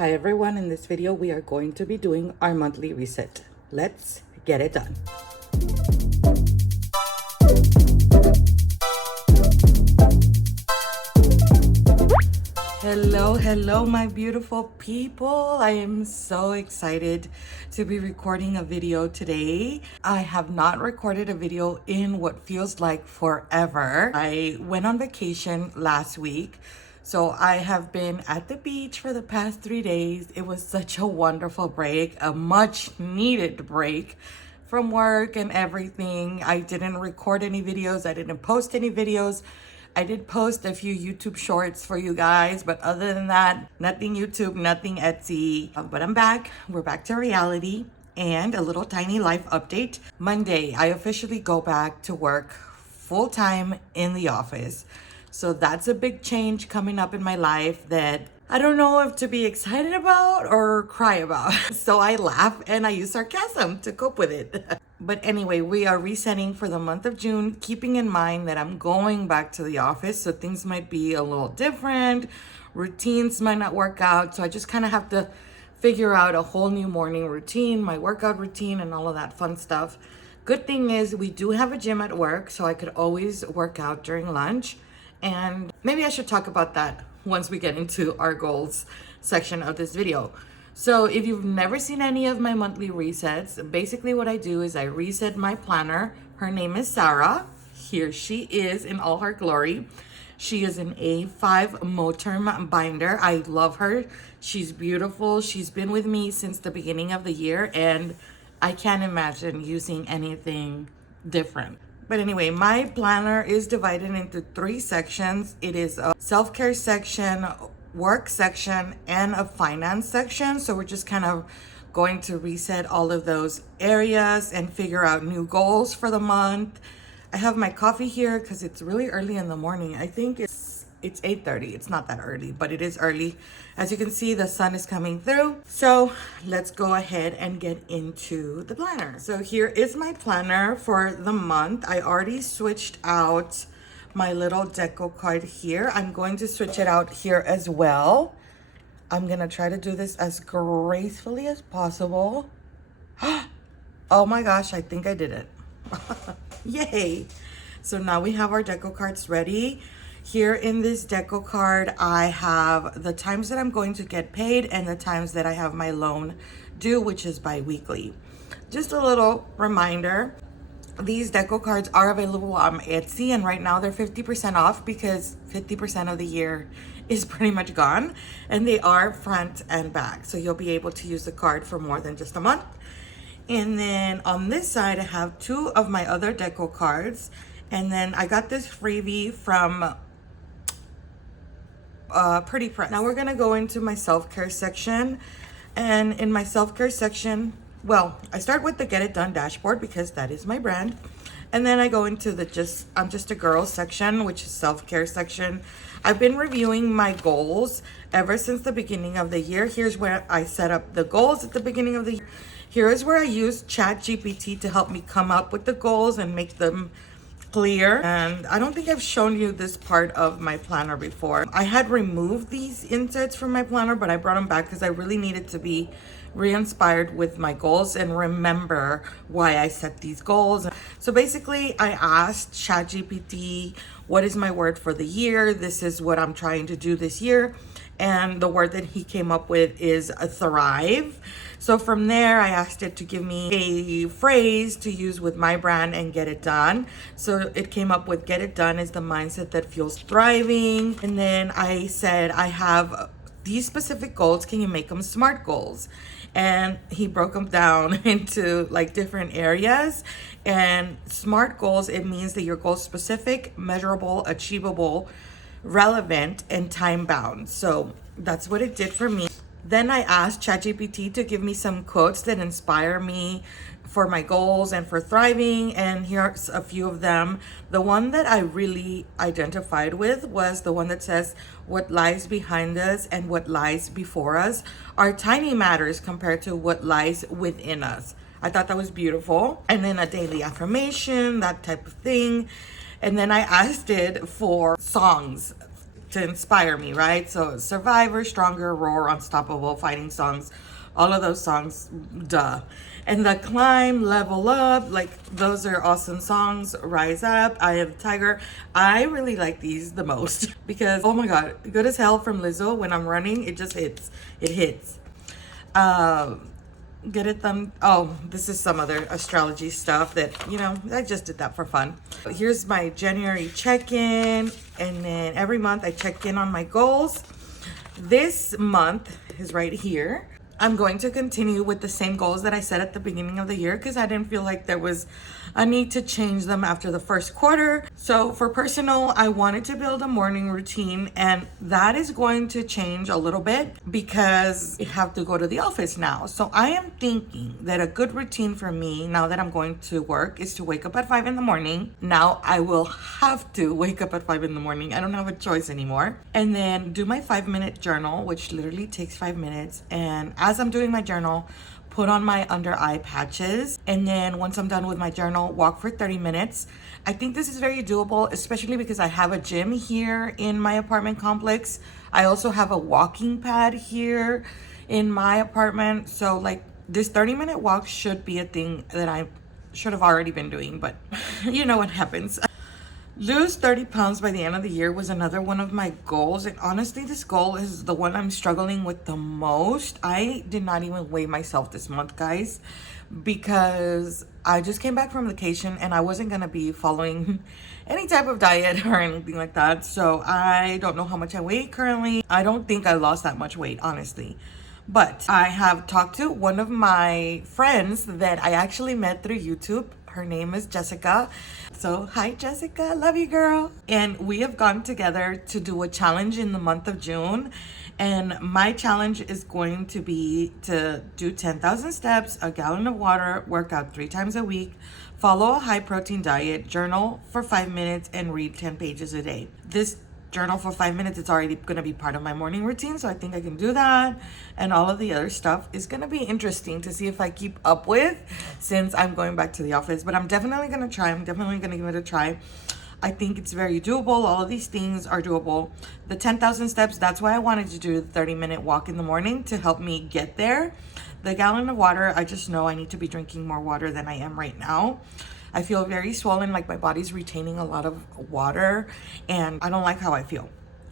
Hi everyone, in this video we are going to be doing our monthly reset. Let's get it done. Hello my beautiful people. I am so excited to be recording a video today. I have not recorded a video in what feels like forever. I went on vacation last week. So I have been at the beach for the past 3 days. It was such a wonderful break, a much needed break from work and everything. I didn't record any videos. I didn't post any videos. I did post a few YouTube shorts for you guys, but other than that, nothing YouTube, nothing Etsy. But I'm back. We're back to reality and a little tiny life update. Monday, I officially go back to work full time in the office. So that's a big change coming up in my life that I don't know if to be excited about or cry about. So I laugh and I use sarcasm to cope with it. But anyway, we are resetting for the month of June, keeping in mind that I'm going back to the office. So things might be a little different. Routines might not work out. So I just kind of have to figure out a whole new morning routine, my workout routine and all of that fun stuff. Good thing is we do have a gym at work, so I could always work out during lunch. And maybe I should talk about that once we get into our goals section of this video. So if you've never seen any of my monthly resets, basically what I do is I reset my planner. Her name is Sarah. Here she is in all her glory. She is an A5 Moterm binder. I love her. She's beautiful. She's been with me since the beginning of the year, and I can't imagine using anything different. But anyway, my planner is divided into 3 sections. It is a self-care section, work section, and a finance section. So we're just kind of going to reset all of those areas and figure out new goals for the month. I have my coffee here because it's really early in the morning. I think it's 8:30. It's not that early, but it is early. As you can see, the sun is coming through. So let's go ahead and get into the planner. So here is my planner for the month. I already switched out my little deco card here. I'm going to switch it out here as well. I'm gonna try to do this as gracefully as possible. Oh my gosh, I think I did it. Yay. So now we have our deco cards ready. Here in this deco card, I have the times that I'm going to get paid and the times that I have my loan due, which is bi-weekly. Just a little reminder, these deco cards are available on Etsy, and right now they're 50% off because 50% of the year is pretty much gone, and they are front and back. So you'll be able to use the card for more than just a month. And then on this side, I have 2 of my other deco cards. And then I got this freebie from Pretty Press. Now we're gonna go into my self-care section. And in my self-care section, well, I start with the Get It Done dashboard because that is my brand. And then I go into the I'm Just a Girl section, which is self-care section. I've been reviewing my goals ever since the beginning of the year. Here's where I set up the goals at the beginning of the year. Here is where I use ChatGPT to help me come up with the goals and make them clear. And I don't think I've shown you this part of my planner before. I had removed these inserts from my planner, but I brought them back because I really needed to be re-inspired with my goals and remember why I set these goals. So basically I asked ChatGPT, what is my word for the year? This is what I'm trying to do this year. And the word that he came up with is thrive. So from there, I asked it to give me a phrase to use with my brand and get it done. So it came up with get it done is the mindset that feels thriving. And then I said, I have these specific goals. Can you make them SMART goals? And he broke them down into like different areas. And SMART goals, it means that your goals specific, measurable, achievable, relevant, and time bound. So that's what it did for me. Then I asked ChatGPT to give me some quotes that inspire me for my goals and for thriving, and here's a few of them. The one that I really identified with was the one that says, what lies behind us and what lies before us are tiny matters compared to what lies within us. I thought that was beautiful. And then a daily affirmation, that type of thing. And then I asked it for songs to inspire me, right? So Survivor, Stronger, Roar, Unstoppable, Fighting Songs, all of those songs, duh. And the Climb, Level Up, like those are awesome songs. Rise Up, Eye of the Tiger. I really like these the most because, oh my God, Good as Hell from Lizzo. When I'm running, it just hits. It hits. Get it done. Oh, this is some other astrology stuff that, you know, I just did that for fun. Here's my January check-in, and then every month I check in on my goals. This month is right here. I'm going to continue with the same goals that I set at the beginning of the year because I didn't feel like there was a need to change them after the first quarter. So for personal, I wanted to build a morning routine, and that is going to change a little bit because I have to go to the office now. So I am thinking that a good routine for me now that I'm going to work is to wake up at 5 in the morning. Now I will have to wake up at 5 in the morning. I don't have a choice anymore. And then do my 5-minute journal, which literally takes 5 minutes. And as I'm doing my journal, put on my under eye patches, and then once I'm done with my journal, walk for 30 minutes. I think this is very doable, especially because I have a gym here in my apartment complex. I also have a walking pad here in my apartment. So like this 30-minute walk should be a thing that I should have already been doing, but you know what happens. Lose 30 pounds by the end of the year was another one of my goals. And honestly, this goal is the one I'm struggling with the most. I did not even weigh myself this month, guys, because I just came back from vacation and I wasn't going to be following any type of diet or anything like that. So I don't know how much I weigh currently. I don't think I lost that much weight, honestly. But I have talked to one of my friends that I actually met through YouTube. Her name is Jessica. So hi Jessica, love you girl. And we have gone together to do a challenge in the month of June. And my challenge is going to be to do 10,000 steps, a gallon of water, work out 3 times a week, follow a high protein diet, journal for 5 minutes, and read 10 pages a day. This journal for 5 minutes, it's already going to be part of my morning routine, so I think I can do that. And all of the other stuff is going to be interesting to see if I keep up with since I'm going back to the office. But I'm definitely going to try. I'm definitely going to give it a try. I think it's very doable. All of these things are doable. The 10,000 steps, that's why I wanted to do the 30-minute walk in the morning to help me get there. The gallon of water, I just know I need to be drinking more water than I am right now. I feel very swollen, like my body's retaining a lot of water, and I don't like how I feel.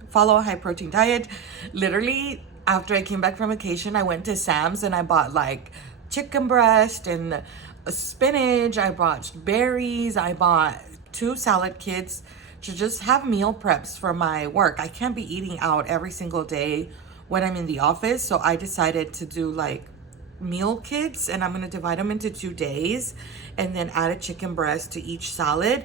Follow a high protein diet. Literally, after I came back from vacation, I went to Sam's and I bought like chicken breast and spinach. I bought berries. I bought 2 salad kits to just have meal preps for my work. I can't be eating out every single day when I'm in the office, so I decided to do like meal kits, and I'm going to divide them into 2 days and then add a chicken breast to each salad,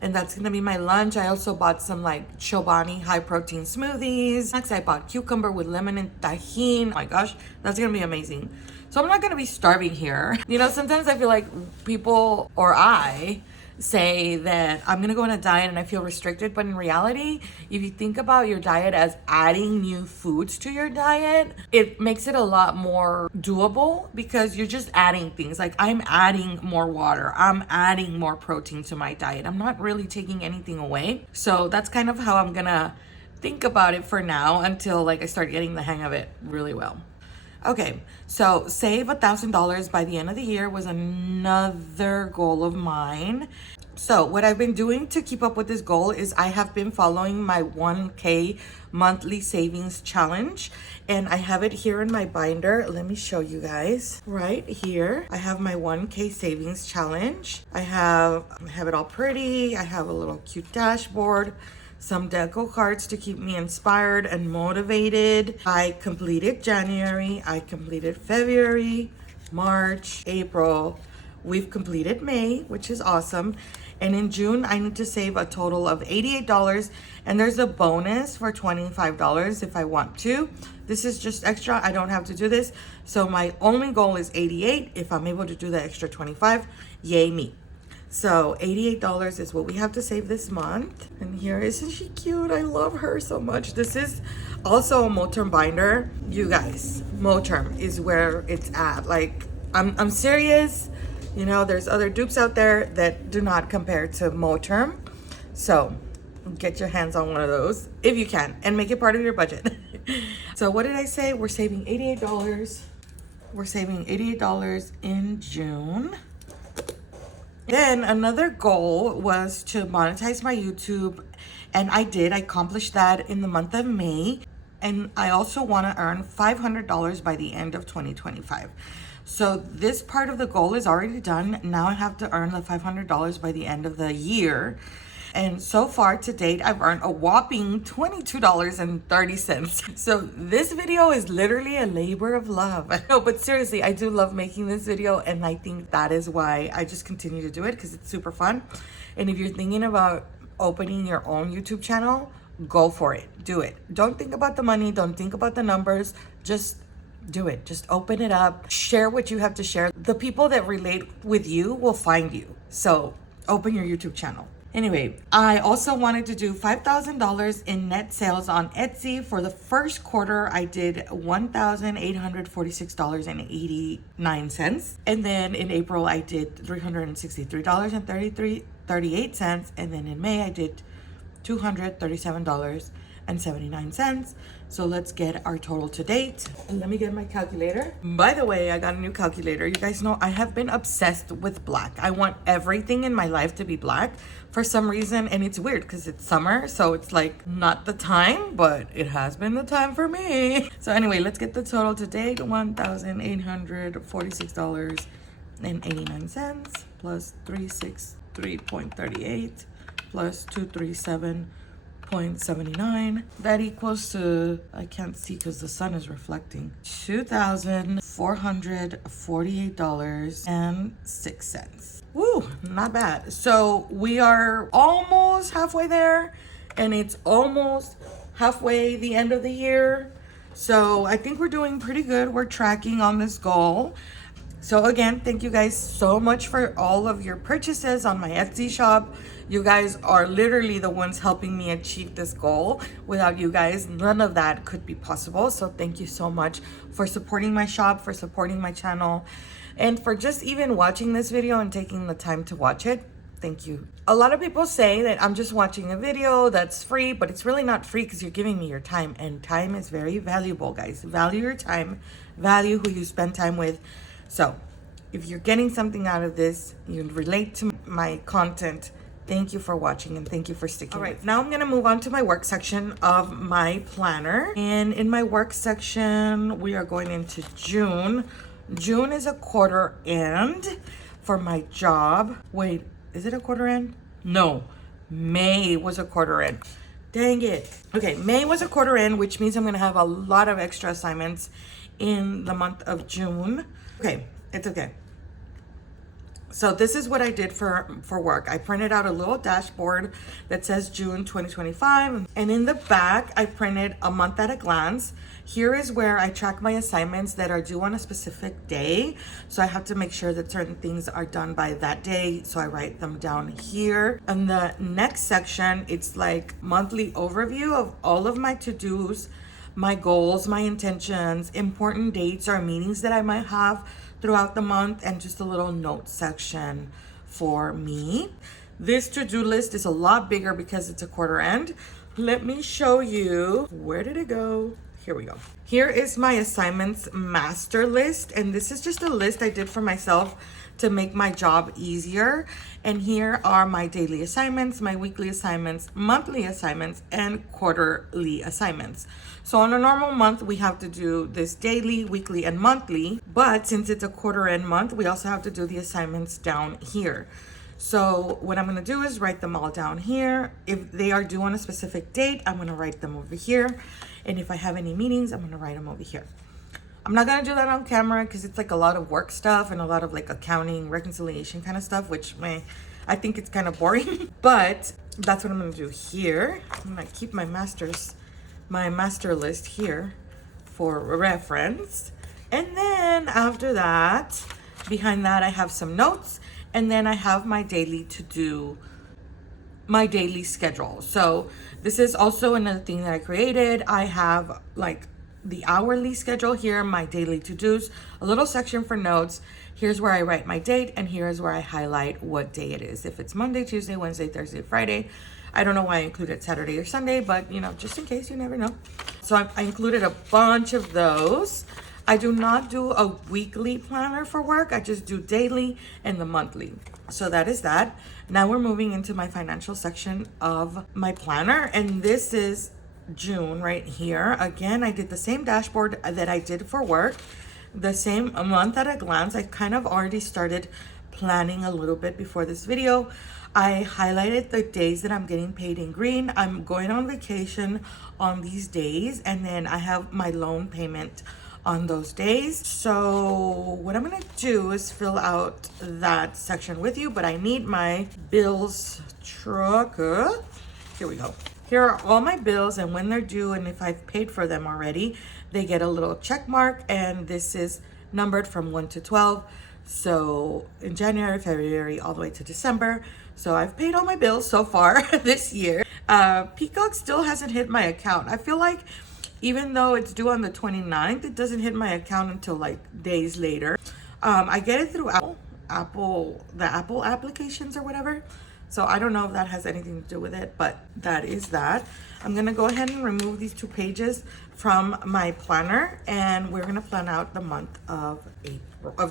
and that's going to be my lunch. I also bought some like Chobani high protein smoothies. Next, I bought cucumber with lemon and tahini. Oh my gosh, that's going to be amazing. So I'm not going to be starving here. You know, sometimes I feel like people, or I, say that I'm gonna go on a diet and I feel restricted, but in reality, if you think about your diet as adding new foods to your diet, it makes it a lot more doable because you're just adding things. Like I'm adding more water, I'm adding more protein to my diet. I'm not really taking anything away. So that's kind of how I'm gonna think about it for now until like I start getting the hang of it really well. Okay, so save $1,000 by the end of the year was another goal of mine. So what I've been doing to keep up with this goal is I have been following my 1K monthly savings challenge, and I have it here in my binder. Let me show you guys right here. I have my 1K savings challenge. I have it all pretty. I have a little cute dashboard, some deco cards to keep me inspired and motivated. I completed January, I completed February, March, April. We've completed May, which is awesome. And in June, I need to save a total of $88. And there's a bonus for $25 if I want to. This is just extra. I don't have to do this. So my only goal is 88. If I'm able to do the extra 25, yay me. So $88 is what we have to save this month. And here, isn't she cute? I love her so much. This is also a Moterm binder. You guys, Moterm is where it's at. Like, I'm serious. You know, there's other dupes out there that do not compare to Moterm. So get your hands on one of those if you can and make it part of your budget. So what did I say? We're saving $88. We're saving $88 in June. Then another goal was to monetize my YouTube, and I did. I accomplished that in the month of May. And I also want to earn $500 by the end of 2025. So this part of the goal is already done. Now I have to earn the $500 by the end of the year. And so far to date, I've earned a whopping $22.30. So this video is literally a labor of love. No, but seriously, I do love making this video. And I think that is why I just continue to do it, because it's super fun. And if you're thinking about opening your own YouTube channel, go for it. Do it. Don't think about the money. Don't think about the numbers. Just do it. Just open it up. Share what you have to share. The people that relate with you will find you. So open your YouTube channel. Anyway, I also wanted to do $5,000 in net sales on Etsy. For the first quarter, I did $1,846.89. And then in April, I did $363.38. And then in May, I did $237.79. So let's get our total to date. And let me get my calculator. By the way, I got a new calculator. You guys know I have been obsessed with black. I want everything in my life to be black for some reason. And it's weird because it's summer. So it's like not the time, but it has been the time for me. So anyway, let's get the total to date. $1,846.89 plus 363.38 plus 237.79. That equals to, I can't see because the sun is reflecting, $2,448.06. Woo, not bad. So we are almost halfway there, and it's almost halfway the end of the year. So I think we're doing pretty good. We're tracking on this goal. So again, thank you guys so much for all of your purchases on my Etsy shop. You guys are literally the ones helping me achieve this goal. Without you guys, none of that could be possible. So thank you so much for supporting my shop, for supporting my channel, and for just even watching this video and taking the time to watch it. Thank you. A lot of people say that I'm just watching a video that's free, but it's really not free because you're giving me your time, and time is very valuable, guys. Value your time, value who you spend time with. So if you're getting something out of this, you relate to my content, thank you for watching and thank you for sticking. All right, now I'm gonna move on to my work section of my planner. And in my work section, we are going into June. June is a quarter end for my job. Wait, is it a quarter end? No, May was a quarter end. Dang it. Okay, May was a quarter end, which means I'm gonna have a lot of extra assignments in the month of June. Okay, it's okay. So this is what I did for work. I printed out a little dashboard that says June 2025. And in the back, I printed a month at a glance. Here is where I track my assignments that are due on a specific day. So I have to make sure that certain things are done by that day. So I write them down here. And the next section, it's like monthly overview of all of my to-dos, my goals, my intentions, important dates or meetings that I might have throughout the month, and just a little note section for me. This to-do list is a lot bigger because it's a quarter end. Let me show you. Where did it go? Here we go. Here is my assignments master list, and this is just a list I did for myself to make my job easier. And here are my daily assignments, my weekly assignments, monthly assignments, and quarterly assignments. So on a normal month, we have to do this daily, weekly, and monthly. But since it's a quarter end month, we also have to do the assignments down here. So what I'm gonna do is write them all down here. If they are due on a specific date, I'm gonna write them over here. And if I have any meetings, I'm gonna write them over here. I'm not gonna do that on camera because it's like a lot of work stuff and a lot of like accounting, reconciliation kind of stuff, which I think it's kind of boring. But that's what I'm gonna do here. I'm gonna keep my master list here for reference. And then after that, behind that, I have some notes, and then I have my daily to-do, my daily schedule. So this is also another thing that I created. I have like the hourly schedule here, my daily to-dos, a little section for notes. Here's where I write my date, and here's where I highlight what day it is. If it's Monday, Tuesday, Wednesday, Thursday, Friday, I don't know why I included Saturday or Sunday, but you know, just in case, you never know. So I included a bunch of those. I do not do a weekly planner for work. I just do daily and the monthly. So that is that. Now we're moving into my financial section of my planner, and this is June right here. Again, I did the same dashboard that I did for work, the same month at a glance. I kind of already started planning a little bit before this video. I highlighted the days that I'm getting paid in green. I'm going on vacation on these days, and then I have my loan payment on those days. So what I'm gonna do is fill out that section with you, but I need my bills tracker. Here we go. Here are all my bills and when they're due, and if I've paid for them already, they get a little check mark, and this is numbered from 1 to 12. So in January, February, all the way to December. So I've paid all my bills so far this year. Peacock still hasn't hit my account. I feel like even though it's due on the 29th, it doesn't hit my account until like days later. I get it through the Apple applications or whatever. So I don't know if that has anything to do with it, but that is that. I'm gonna go ahead and remove these 2 pages from my planner, and we're gonna plan out the month of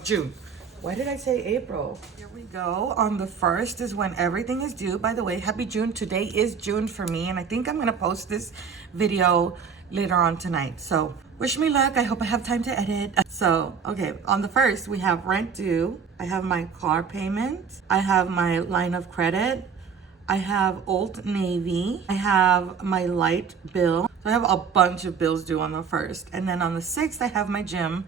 June. Why did I say April? Here we go. On the 1st is when everything is due. By the way, happy June. Today is June for me, and I think I'm gonna post this video later on tonight. So wish me luck. I hope I have time to edit. So, okay, on the 1st, we have rent due. I have my car payment. I have my line of credit. I have Old Navy. I have my light bill. So I have a bunch of bills due on the 1st. And then on the 6th, I have my gym.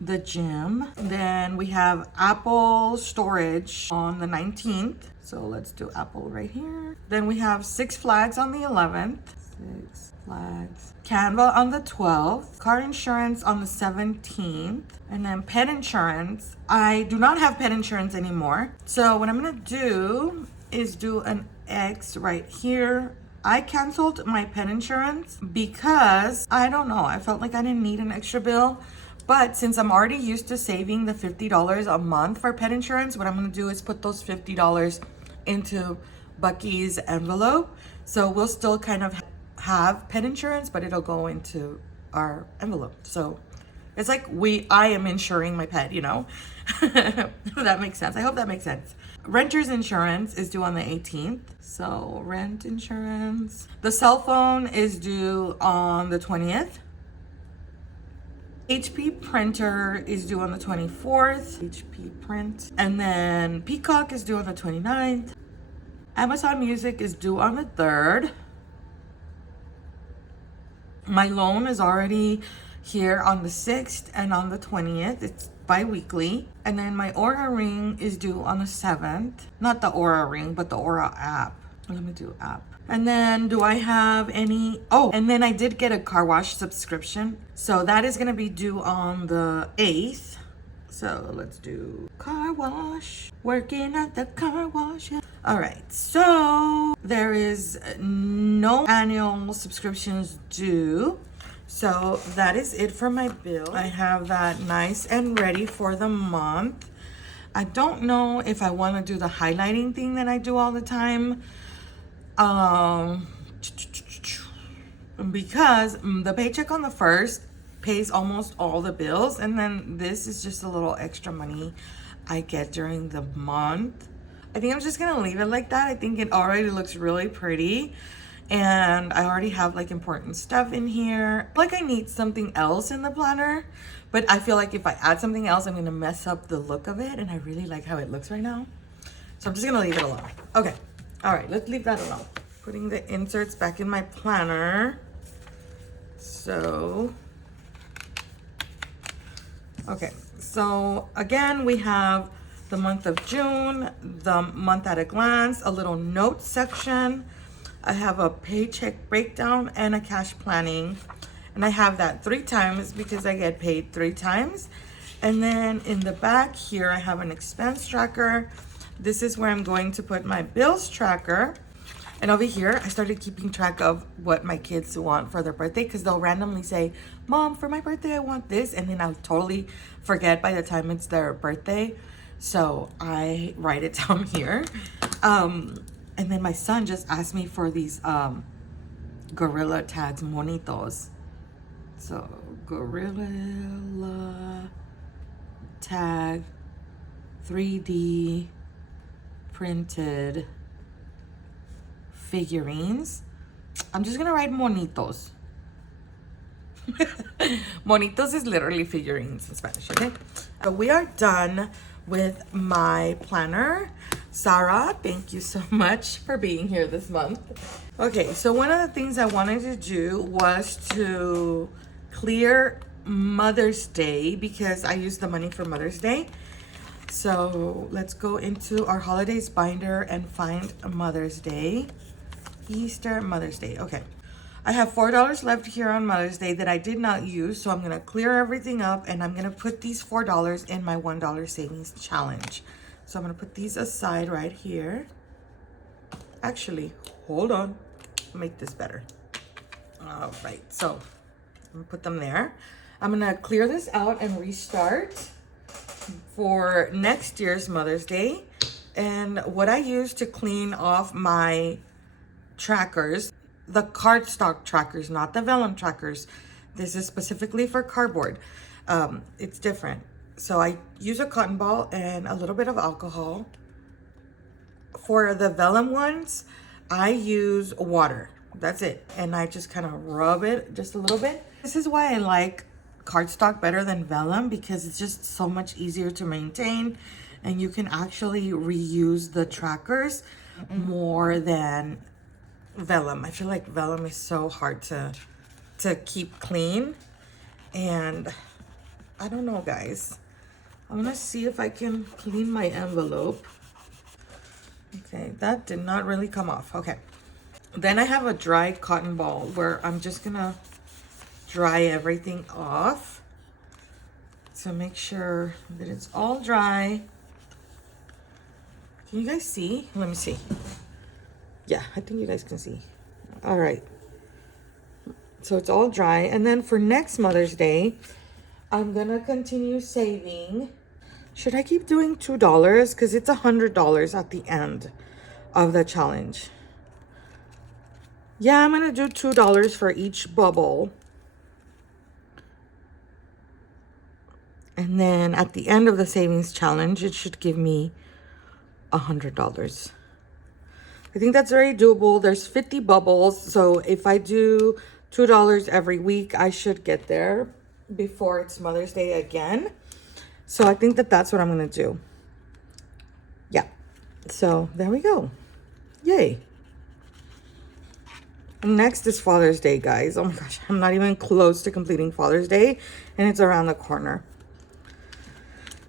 The gym. Then we have Apple storage on the 19th. So let's do Apple right here. Then we have Six Flags on the 11th. Six Flags. Canva on the 12th. Car insurance on the 17th. And then pet insurance. I do not have pet insurance anymore. So what I'm gonna do is do an X right here. I canceled my pet insurance because I don't know, I felt like I didn't need an extra bill. But since I'm already used to saving the $50 a month for pet insurance, what I'm gonna do is put those $50 into Bucky's envelope. So we'll still kind of have pet insurance, but it'll go into our envelope. So it's like I am insuring my pet, you know? That makes sense. I hope that makes sense. Renter's insurance is due on the 18th. So rent insurance. The cell phone is due on the 20th. HP printer is due on the 24th. HP print. And then Peacock is due on the 29th. Amazon Music is due on the 3rd. My loan is already here on the 6th and on the 20th. It's bi-weekly. And then my Aura Ring is due on the 7th. Not the Aura Ring, but the Aura app. Let me do app. And then do I have any? Oh, and then I did get a car wash subscription. So that is gonna be due on the 8th. So let's do car wash. Working at the car wash. All right, so there is no annual subscriptions due. So that is it for my bill. I have that nice and ready for the month. I don't know if I want to do the highlighting thing that I do all the time. Because the paycheck on the 1st pays almost all the bills, and then this is just a little extra money I get during the month. I think I'm just gonna leave it like that. I think it already looks really pretty, and I already have like important stuff in here. Like I need something else in the planner, but I feel like if I add something else, I'm gonna mess up the look of it, and I really like how it looks right now. So I'm just gonna leave it alone. Okay, all right, let's leave that alone. Putting the inserts back in my planner. So, okay, so again, we have the month of June, the month at a glance, a little note section. I have a paycheck breakdown and a cash planning. And I have that 3 times because I get paid 3 times. And then in the back here, I have an expense tracker. This is where I'm going to put my bills tracker. And over here, I started keeping track of what my kids want for their birthday, because they'll randomly say, Mom, for my birthday, I want this. And then I'll totally forget by the time it's their birthday. So I write it down here. And then my son just asked me for these gorilla tags, monitos. So gorilla tag 3D printed figurines. I'm just gonna write monitos. Monitos is literally figurines in Spanish, okay? We are done with my planner. Sarah, thank you so much for being here this month. Okay, so one of the things I wanted to do was to clear Mother's Day because I used the money for Mother's Day. So let's go into our holidays binder and find Mother's Day. Easter, Mother's Day, okay. I have $4 left here on Mother's Day that I did not use, so I'm gonna clear everything up and I'm gonna put these $4 in my $1 savings challenge. So I'm gonna put these aside right here. Actually, hold on, make this better. All right, so I'm gonna put them there. I'm gonna clear this out and restart for next year's Mother's Day. And what I use to clean off my trackers, the cardstock trackers, not the vellum trackers. This is specifically for cardboard. It's different. So I use a cotton ball and a little bit of alcohol. For the vellum ones, I use water. That's it. And I just kind of rub it just a little bit. This is why I like cardstock better than vellum, because it's just so much easier to maintain and you can actually reuse the trackers more than vellum. I feel like vellum is so hard to keep clean, and I don't know, guys. I'm gonna see if I can clean my envelope. Okay, that did not really come off. Okay, then I have a dry cotton ball where I'm just gonna dry everything off to make sure that it's all dry. Can you guys see? Let me see. Yeah, I think you guys can see. All right. So it's all dry. And then for next Mother's Day, I'm going to continue saving. Should I keep doing $2? Because it's $100 at the end of the challenge. Yeah, I'm going to do $2 for each bubble. And then at the end of the savings challenge, it should give me $100. I think that's very doable. There's 50 bubbles. So if I do $2 every week, I should get there before it's Mother's Day again. So I think that that's what I'm going to do. Yeah. So there we go. Yay. Next is Father's Day, guys. Oh my gosh, I'm not even close to completing Father's Day, and it's around the corner.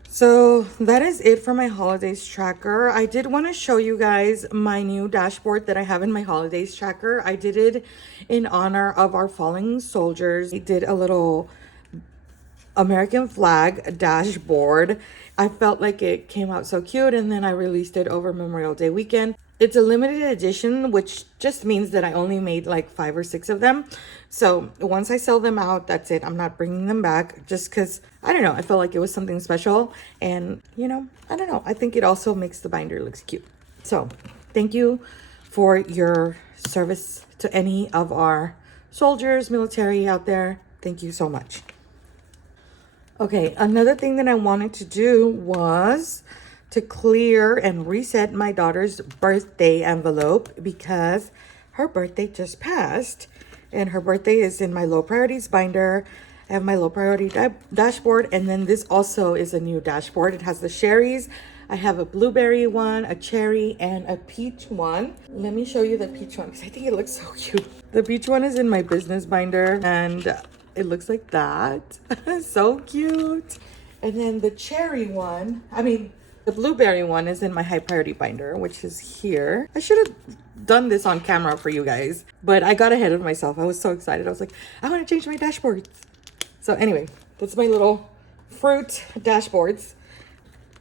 So that is it for my holidays tracker. I did want to show you guys my new dashboard that I have in my holidays tracker. I did it in honor of our fallen soldiers. I did a little American flag dashboard. I felt like it came out so cute, and then I released it over Memorial Day weekend. It's a limited edition, which just means that I only made like 5 or 6 of them. So once I sell them out, that's it. I'm not bringing them back just because, I don't know, I felt like it was something special. And, you know, I don't know. I think it also makes the binder look cute. So thank you for your service to any of our soldiers, military out there. Thank you so much. Okay, another thing that I wanted to do was to clear and reset my daughter's birthday envelope because her birthday just passed and her birthday is in my low priorities binder. I have my low priority dashboard, and then this also is a new dashboard. It has the sherries. I have a blueberry one, a cherry, and a peach one. Let me show you the peach one because I think it looks so cute. The peach one is in my business binder and it looks like that. So cute. And then the cherry one, the blueberry one is in my high priority binder, which is here. I should have done this on camera for you guys, but I got ahead of myself. I was so excited. I was like, I want to change my dashboards. So anyway, that's my little fruit dashboards.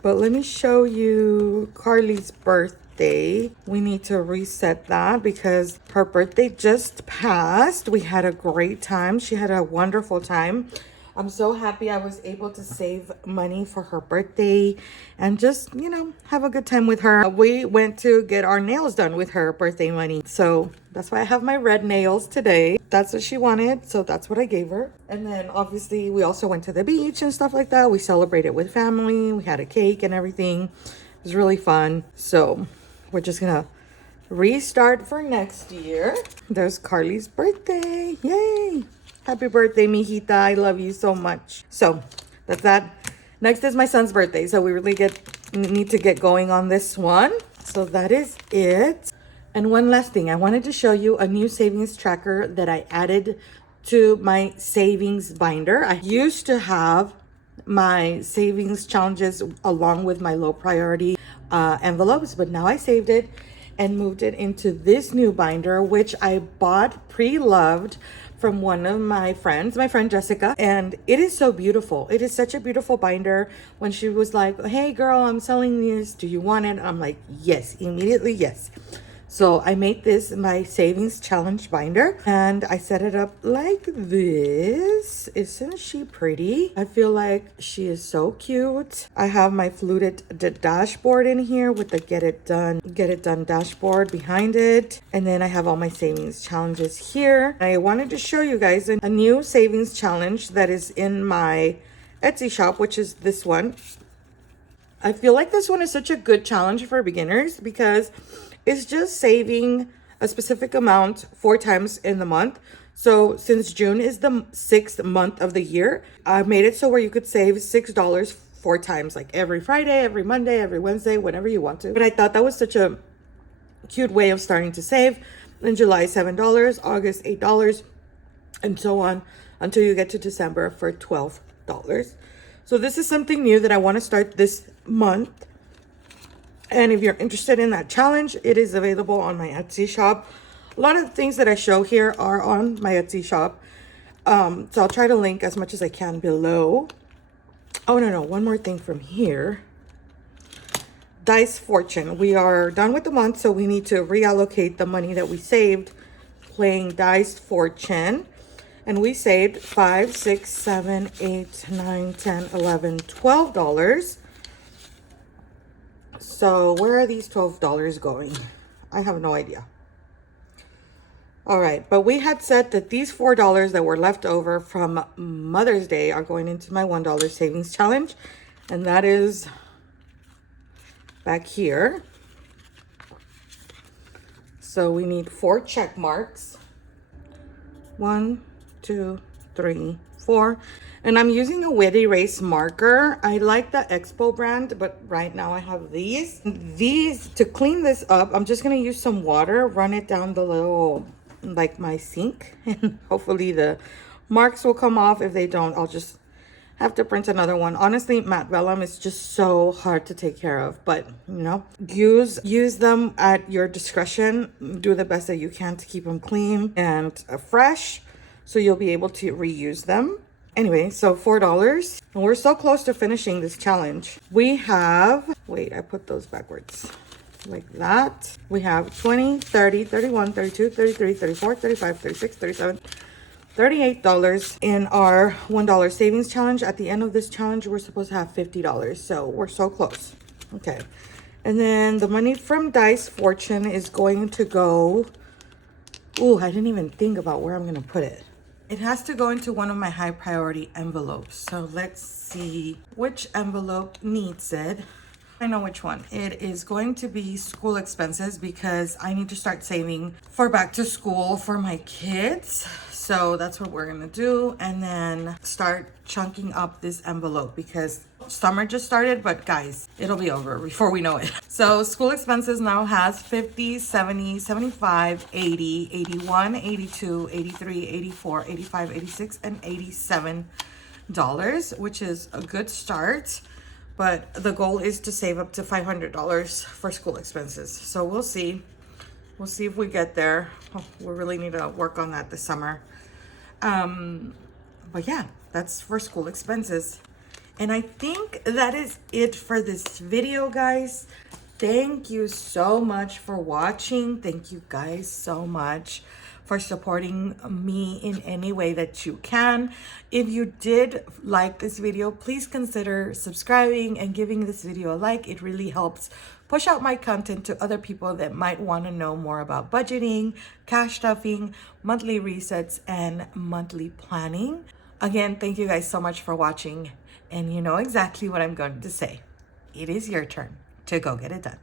But let me show you Carly's birthday. We need to reset that because her birthday just passed. We had a great time. She had a wonderful time. I'm so happy I was able to save money for her birthday and just, you know, have a good time with her. We went to get our nails done with her birthday money. So that's why I have my red nails today. That's what she wanted, so that's what I gave her. And then obviously we also went to the beach and stuff like that. We celebrated with family. We had a cake and everything. It was really fun. So we're just gonna restart for next year. There's Carly's birthday. Yay! Happy birthday, mijita. I love you so much. So that's that. Next is my son's birthday. So we really need to get going on this one. So that is it. And one last thing, I wanted to show you a new savings tracker that I added to my savings binder. I used to have my savings challenges along with my low priority envelopes, but now I saved it and moved it into this new binder, which I bought pre-loved from one of my friends, my friend Jessica, and it is so beautiful. It is such a beautiful binder. When she was like, hey girl, I'm selling this, do you want it? I'm like, yes, immediately yes. So I made this my savings challenge binder and I set it up like this. Isn't she pretty? I feel like she is so cute. I have my fluted dashboard in here with the get it done dashboard behind it. And then I have all my savings challenges here. I wanted to show you guys a new savings challenge that is in my Etsy shop, which is this one. I feel like this one is such a good challenge for beginners because it's just saving a specific amount 4 times in the month. So since June is the 6th month of the year, I made it so where you could save $6 4 times, like every Friday, every Monday, every Wednesday, whenever you want to. But I thought that was such a cute way of starting to save. In July, $7, August, $8, and so on until you get to December for $12. So this is something new that I want to start this month. And if you're interested in that challenge, it is available on my Etsy shop. A lot of the things that I show here are on my Etsy shop. So I'll try to link as much as I can below. Oh, no, one more thing from here. Dice Fortune. We are done with the month, so we need to reallocate the money that we saved playing Dice Fortune. And we saved $5, $6, $7, $8, $9, $10, $11, $12. So where are these $12 going? I have no idea. All right, but we had said that these $4 that were left over from Mother's Day are going into my $1 savings challenge. And that is back here. So we need 4 check marks. 1, 2, 3, 4. And I'm using a wet erase marker. I like the Expo brand, but right now I have these. To clean this up, I'm just gonna use some water, run it down the little, like my sink, and hopefully the marks will come off. If they don't, I'll just have to print another one. Honestly, matte vellum is just so hard to take care of, but you know, use them at your discretion. Do the best that you can to keep them clean and fresh, so you'll be able to reuse them. Anyway, so $4, and we're so close to finishing this challenge. We have, wait, I put those backwards like that. We have 20, 30, 31, 32, 33, 34, 35, 36, 37, $38 in our $1 savings challenge. At the end of this challenge, we're supposed to have $50. So we're so close. Okay. And then the money from Dice Fortune is going to go, ooh, I didn't even think about where I'm going to put it. It has to go into one of my high priority envelopes. So let's see which envelope needs it. I know which one. It is going to be school expenses because I need to start saving for back to school for my kids. So that's what we're gonna do, and then start chunking up this envelope because summer just started, but guys, it'll be over before we know it. So school expenses now has 50, 70, 75, 80, 81, 82, 83, 84, 85, 86, and $87, which is a good start. But the goal is to save up to $500 for school expenses. So we'll see. We'll see if we get there. Oh, we really need to work on that this summer. But yeah, that's for school expenses. And I think that is it for this video, guys. Thank you so much for watching. Thank you guys so much for supporting me in any way that you can. If you did like this video, please consider subscribing and giving this video a like. It really helps push out my content to other people that might want to know more about budgeting, cash stuffing, monthly resets, and monthly planning. Again, thank you guys so much for watching, and you know exactly what I'm going to say. It is your turn to go get it done.